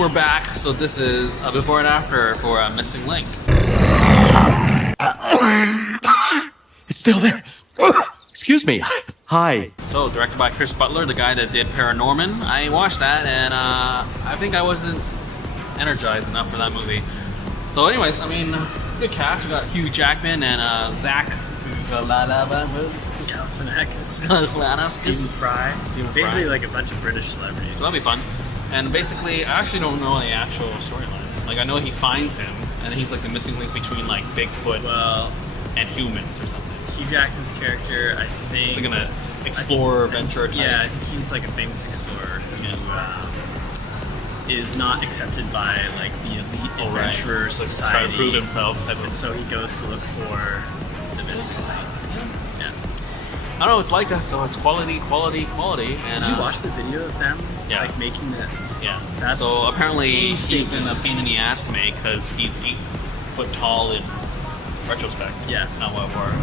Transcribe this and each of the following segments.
we're back. So this is a before and after for Missing Link. It's still there. Excuse me. Hi. So directed by Chris Butler, the guy that did Paranorman. I watched that and I think I wasn't energized enough for that movie. So anyways, I mean, good cast. We got Hugh Jackman and Zach Galifianakis. Stephen Fry. Basically like a bunch of British celebrities. So that'll be fun. And basically, I actually don't know the actual storyline. Like, I know he finds him, and he's like the missing link between like Bigfoot and humans or something. Hugh Jackman's character, I think... It's like an explorer, adventurer type. Yeah, I think he's like a famous explorer who is not accepted by like the elite adventurer society. Trying to prove himself. And so he goes to look for the missing link. Yeah. I don't know, it's like that, so it's quality. And, did you watch the video of them like making that? Yeah. That's so apparently he's been a pain in the ass to make because he's 8 foot tall in retrospect. Yeah.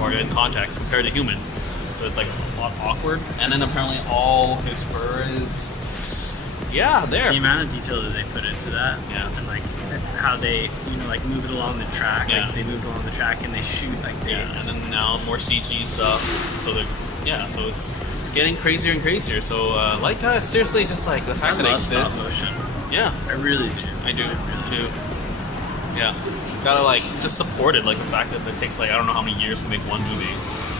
Or in context compared to humans. So it's like a lot awkward. And then apparently all his fur is there. The amount of detail that they put into that. Yeah. And like how they like move it along the track. Yeah. Like they moved along the track and they shoot like they and then now more CG stuff. So so it's getting crazier and crazier. So seriously, just like the fact that it exists. Stop motion. Yeah, I really do. I do too. Yeah, gotta like just support it. Like the fact that it takes like I don't know how many years to make one movie.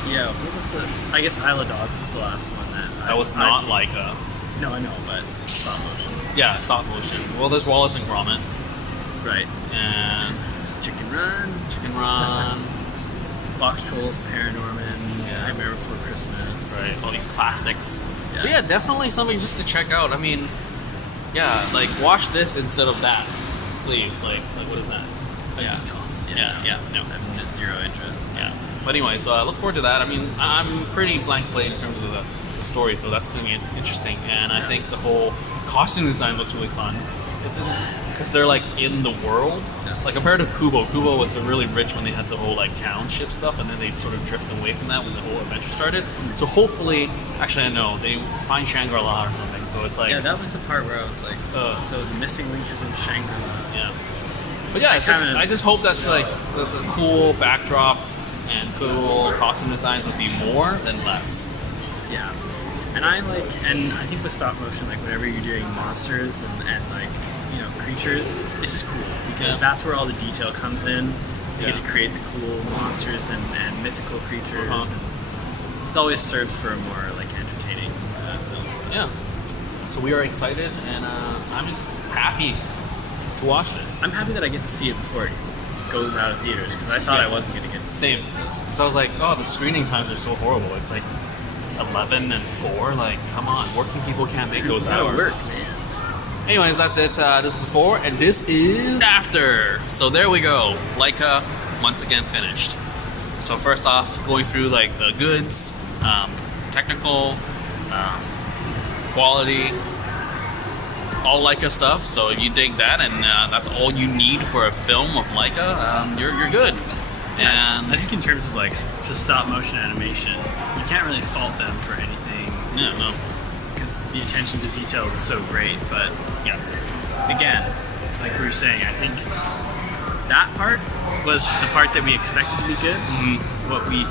Yeah, what was the? I guess Isle of Dogs was the last one that was not like a. No, I know, but stop motion. Yeah, stop motion. Well, there's Wallace and Gromit. Right. And Chicken Run. Box Trolls, Paranorman, Nightmare Before Christmas. Right, all these classics. Yeah. So yeah, definitely something just to check out. I mean, like watch this instead of that, please. Like what is that? No. I have zero interest. Yeah. But anyway, so I look forward to that. I mean, I'm pretty blank slate in terms of the story, so that's going to be interesting. And I think the whole costume design looks really fun. Because they're like in the world. Yeah. Like compared to Kubo. Kubo was really rich when they had the whole like township stuff, and then they sort of drifted away from that when the whole adventure started. So hopefully, actually I know, they find Shangri-La or something. So it's like that was the part where I was like, so the missing link is in Shangri-La. Yeah. But yeah, I just hope that's like the cool backdrops and cool costume designs would be more than less. Yeah. And I think with stop motion, like whenever you're doing monsters and like, creatures, it's just cool because that's where all the detail comes in. You get to create the cool monsters and mythical creatures. And it always serves for a more like entertaining film. Yeah. So we are excited, and I'm just happy to watch this. I'm happy that I get to see it before it goes out of theaters because I thought I wasn't going to get to see it. Because I was like, the screening times are so horrible. It's like 11 and 4. Like, come on, working people can't make those hours. That'll work, man. Anyways, that's it. This is before, and this is after. So there we go. Leica, once again, finished. So first off, going through like the goods, technical, quality, all Leica stuff. So if you dig that, and that's all you need for a film of Leica, you're good. And I think in terms of like the stop motion animation, you can't really fault them for anything. No. Because the attention to detail is so great, but again, like we were saying, I think that part was the part that we expected to be good. Mm-hmm. What we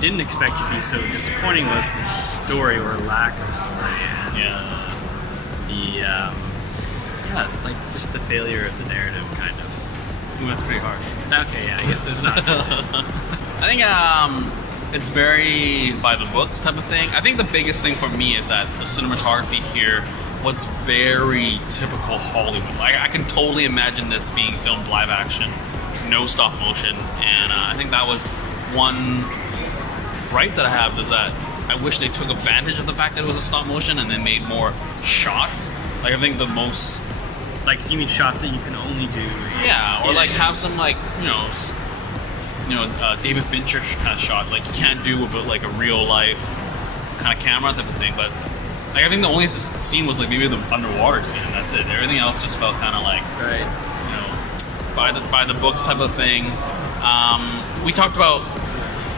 didn't expect to be so disappointing was the story or lack of story, and like just the failure of the narrative, kind of. Ooh, that's pretty harsh. Okay, I guess there's not. I think it's very by the books type of thing. I think the biggest thing for me is that the cinematography here was very typical Hollywood. Like I can totally imagine this being filmed live action, no stop motion, and I think that was one gripe that I have is that I wish they took advantage of the fact that it was a stop motion and then made more shots. Like I think the most, like you mean shots that you can only do. Or like have some like David Fincher kind of shots like you can't do with like a real life kind of camera type of thing. But like I think the only scene was like maybe the underwater scene, and that's it. Everything else just felt kind of like by the books type of thing. We talked about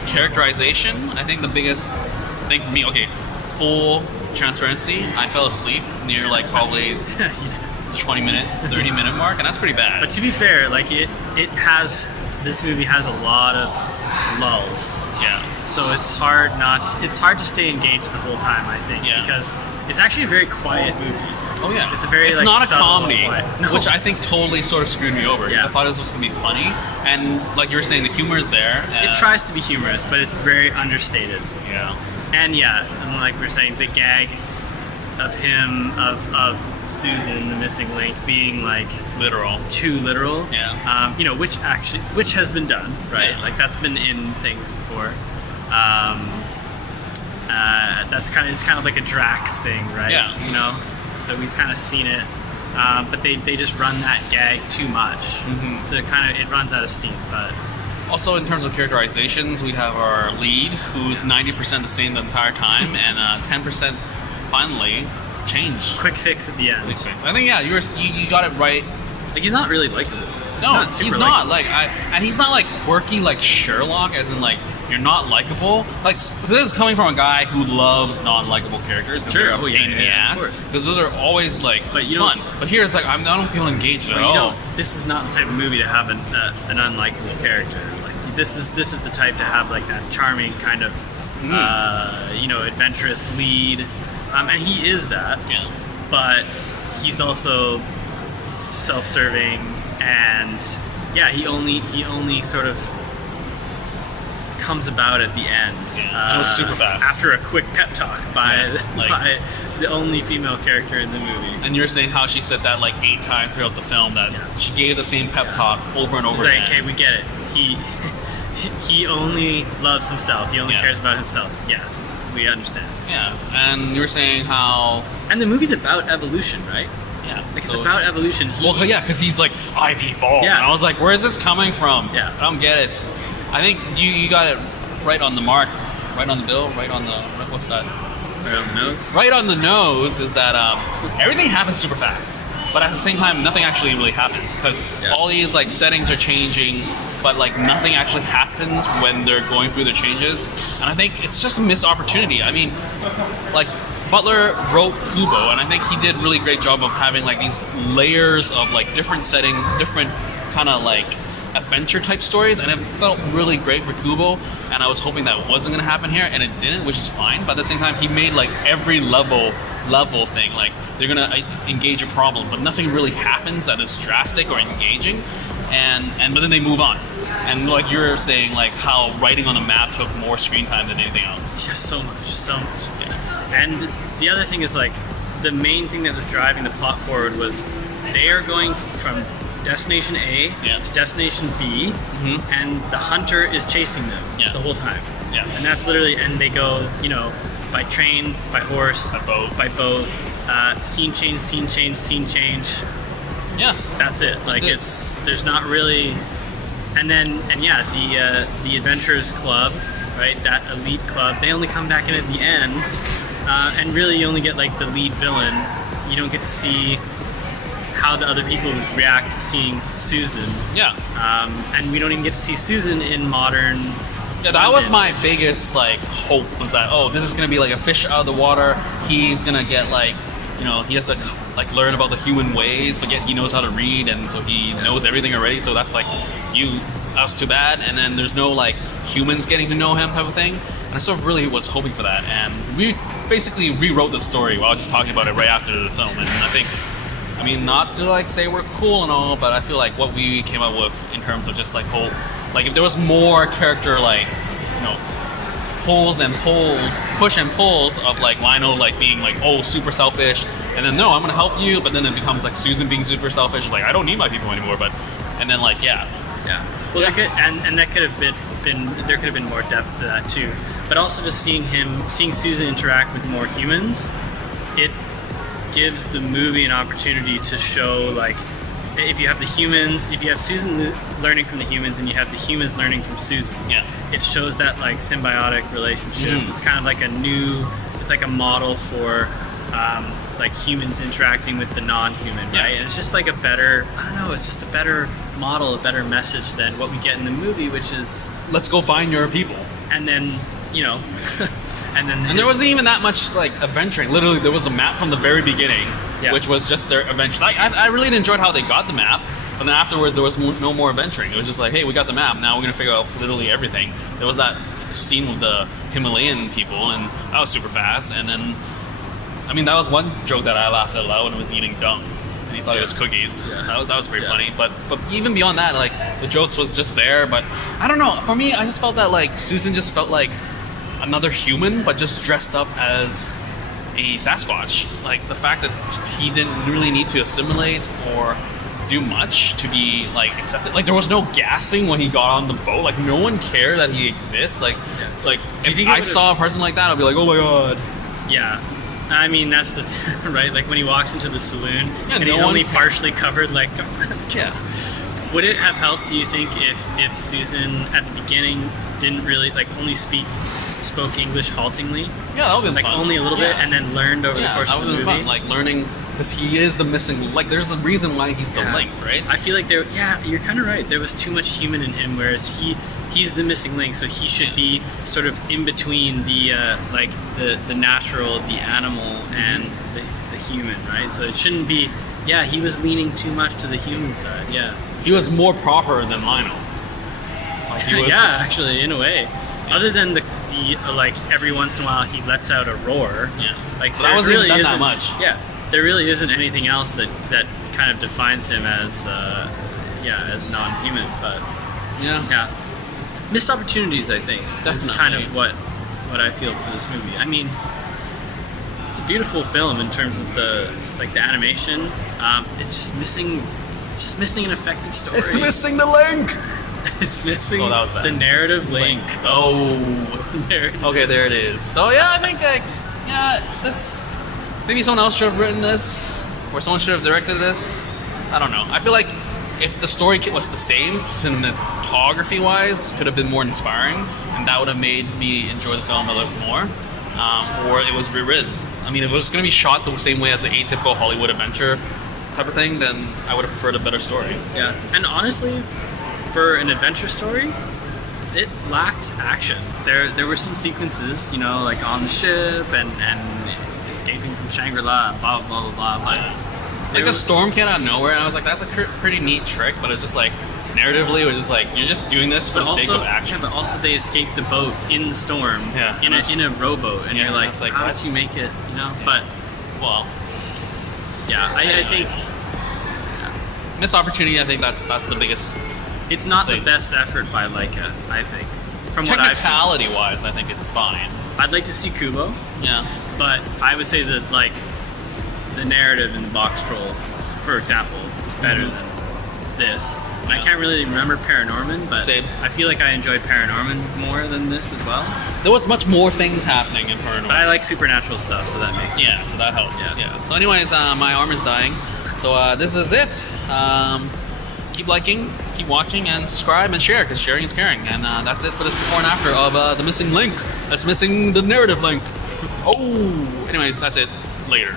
characterization. I think the biggest thing for me, full transparency. I fell asleep near like probably the 20-minute, 30-minute mark, and that's pretty bad. But to be fair, like this movie has a lot of lulls. Yeah. So it's hard to stay engaged the whole time, I think, because it's actually a very quiet movie. Oh yeah, it's a very it's not a subtle, comedy, no. which I think totally sort of screwed me over. Yeah. I thought it was supposed to be funny, and like you were saying, the humor is there. It tries to be humorous, but it's very understated. Yeah. And like we were saying, the gag of him of Susan, the missing link, being like too literal. Yeah. Which has been done, right? Yeah. Like that's been in things before. It's kind of like a Drax thing, right? Yeah. So we've kind of seen it, but they just run that gag too much, so it runs out of steam. But also in terms of characterizations, we have our lead who's 90% the same the entire time, and 10% finally changed. Quick fix at the end. I think you got it right. Like he's not really likable. No, he's not. And he's not like quirky like Sherlock, as in like you're not likable. Like this is coming from a guy who loves non-likable characters. Sure, they're a pain in the ass. Because those are always like fun. But here it's like I don't feel engaged at all. This is not the type of movie to have an unlikable character. Like this is the type to have like that charming kind of adventurous lead, and he is that. Yeah. But he's also self-serving, and he only sort of comes about at the end. And it was super fast after a quick pep talk by the only female character in the movie. And you're saying how she said that like 8 times throughout the film, that she gave the same pep talk over and over again. Like, okay, we get it. He only loves himself. He only cares about himself. Yes, we understand. Yeah, and you were saying how... And the movie's about evolution, right? Yeah. Like, it's about evolution. Because he's like, I've evolved. Yeah. And I was like, where is this coming from? Yeah. I don't get it. I think you got it right on the mark, right on the bill, right on the... What's that? Right on the nose? Right on the nose is that everything happens super fast. But at the same time, nothing actually really happens. Because all these like settings are changing, but like nothing actually happens when they're going through the changes. And I think it's just a missed opportunity. I mean, like... Butler wrote Kubo, and I think he did a really great job of having like these layers of like different settings, different kind of like adventure type stories, and it felt really great for Kubo. And I was hoping that wasn't going to happen here, and it didn't, which is fine. But at the same time, he made like every level thing like they're going to engage a problem, but nothing really happens that is drastic or engaging. But then they move on. And like you were saying, like how writing on the map took more screen time than anything else. Just so much. And the other thing is like the main thing that was driving the plot forward was they are going from destination A to destination B, and the hunter is chasing them the whole time. Yeah. And that's literally, and they go, by train, by horse, by boat, scene change. Yeah. That's it. Like there's not really, the Adventurers Club, right? That elite club, they only come back in at the end. And really, you only get like the lead villain. You don't get to see how the other people react to seeing Susan. Yeah. And we don't even get to see Susan in modern. Yeah, that was my biggest like hope, was that this is gonna be like a fish out of the water. He's gonna get like, he has to like learn about the human ways, but yet he knows how to read, and so he knows everything already. So that's like that's too bad. And then there's no like humans getting to know him type of thing. And I sort of really was hoping for that, and we basically rewrote the story while just talking about it right after the film. And I think, not to like say we're cool and all, but I feel like what we came up with in terms of just like whole, like if there was more character like, push and pulls of like Lionel like being like, super selfish, and then no, I'm gonna help you, but then it becomes like Susan being super selfish, like I don't need my people anymore, and then like well, that could have been there could have been more depth to that too, but also just seeing Susan interact with more humans, it gives the movie an opportunity to show like if you have the humans, if you have Susan learning from the humans and you have the humans learning from Susan, it shows that like symbiotic relationship. It's kind of like it's like a model for like humans interacting with the non-human, right? And it's just like it's just a better model, a better message than what we get in the movie, which is let's go find your people. And then you know, and then And there wasn't even that much like adventuring. Literally, there was a map from the very beginning, Yeah. which was just their adventure. I really enjoyed how they got the map, but then afterwards there was no more adventuring. It was just like, hey, we got the map. Now we're gonna figure out literally everything. There was that scene with the Himalayan people, and that was super fast. And then, I mean, that was one joke that I laughed out loud when it was eating dung, and he thought it was cookies. Yeah. That was pretty Yeah. funny. But even beyond that, like the jokes was just there. But I don't know. For me, I just felt that like Susan just felt like another human, but just dressed up as a Sasquatch. Like the fact that he didn't really need to assimilate or do much to be like accepted. Like there was no gasping when he got on the boat. Like no one cared that he exists. Like Do you if think it I would've- saw a person like that, I'd be like, oh my god. Yeah. I mean, that's the thing, right? Like when he walks into the saloon Yeah, and no he's one only cares. partially covered, like, Yeah. would it have helped, do you think, if Susan at the beginning didn't really, like, only spoke English haltingly? Yeah, that would be Like fun. only a little bit Yeah. and then learned over the course that of the would've movie? been fun. Like learning, because he is the missing. Like there's a reason why he's the Yeah. link, right? I feel like you're kind of right. There was too much human in him, whereas he's the missing link, so he should be sort of in between the like the natural, the animal, and the human, right? So it shouldn't be. Yeah, he was leaning too much to the human side. Yeah, He was more proper than Lionel. Like, he was yeah, actually, in a way. Other than the like every once in a while he lets out a roar. Yeah. Like But that there wasn't really even done that isn't much. Yeah, there really isn't anything else that kind of defines him as as non-human. But yeah, missed opportunities. I think is kind Definitely. of what I feel for this movie. I mean, it's a beautiful film in terms of the animation. It's just missing an effective story. missing the link. It's missing Oh, that was bad. the narrative link. Oh. Narrative. Okay, there it is. So yeah, I think like this. Maybe someone else should have written this, or someone should have directed this. I don't know. I feel like if the story was the same, cinematography-wise, could have been more inspiring, and that would have made me enjoy the film a little more. Or it was rewritten. I mean, if it was going to be shot the same way as an atypical Hollywood adventure type of thing, then I would have preferred a better story. Yeah, and honestly, for an adventure story, it lacked action. There were some sequences, you know, like on the ship and escaping from Shangri-La and blah blah blah blah. But Like there the was- storm came out of nowhere, and I was like, that's a pretty neat trick, but it's just like, narratively, it was just like, you're just doing this for but the sake also, of action. but also they escaped the boat in the storm, Yeah, in a rowboat, and Yeah, you're like, that's like, how what? did you make it? You know, but Well, yeah, I think missed opportunity, I think that's the biggest. it's not the Thing. best effort by Leica. I think from what I've seen, Technicality-wise, I think it's fine. I'd like to see Kubo. Yeah. But I would say that like the narrative in the Box Trolls, for example, is better than this. And I Yeah. can't really remember Paranorman, but Same. I feel like I enjoyed Paranorman more than this as well. There was much more things happening in Paranormal. But I like supernatural stuff, so that makes sense. Yeah, so that helps. Yeah. Yeah. So, anyways, my arm is dying. So this is it. Keep liking, keep watching, and subscribe and share, because sharing is caring. And that's it for this before and after of the missing link. That's missing the narrative link. Oh, anyways, that's it. Later.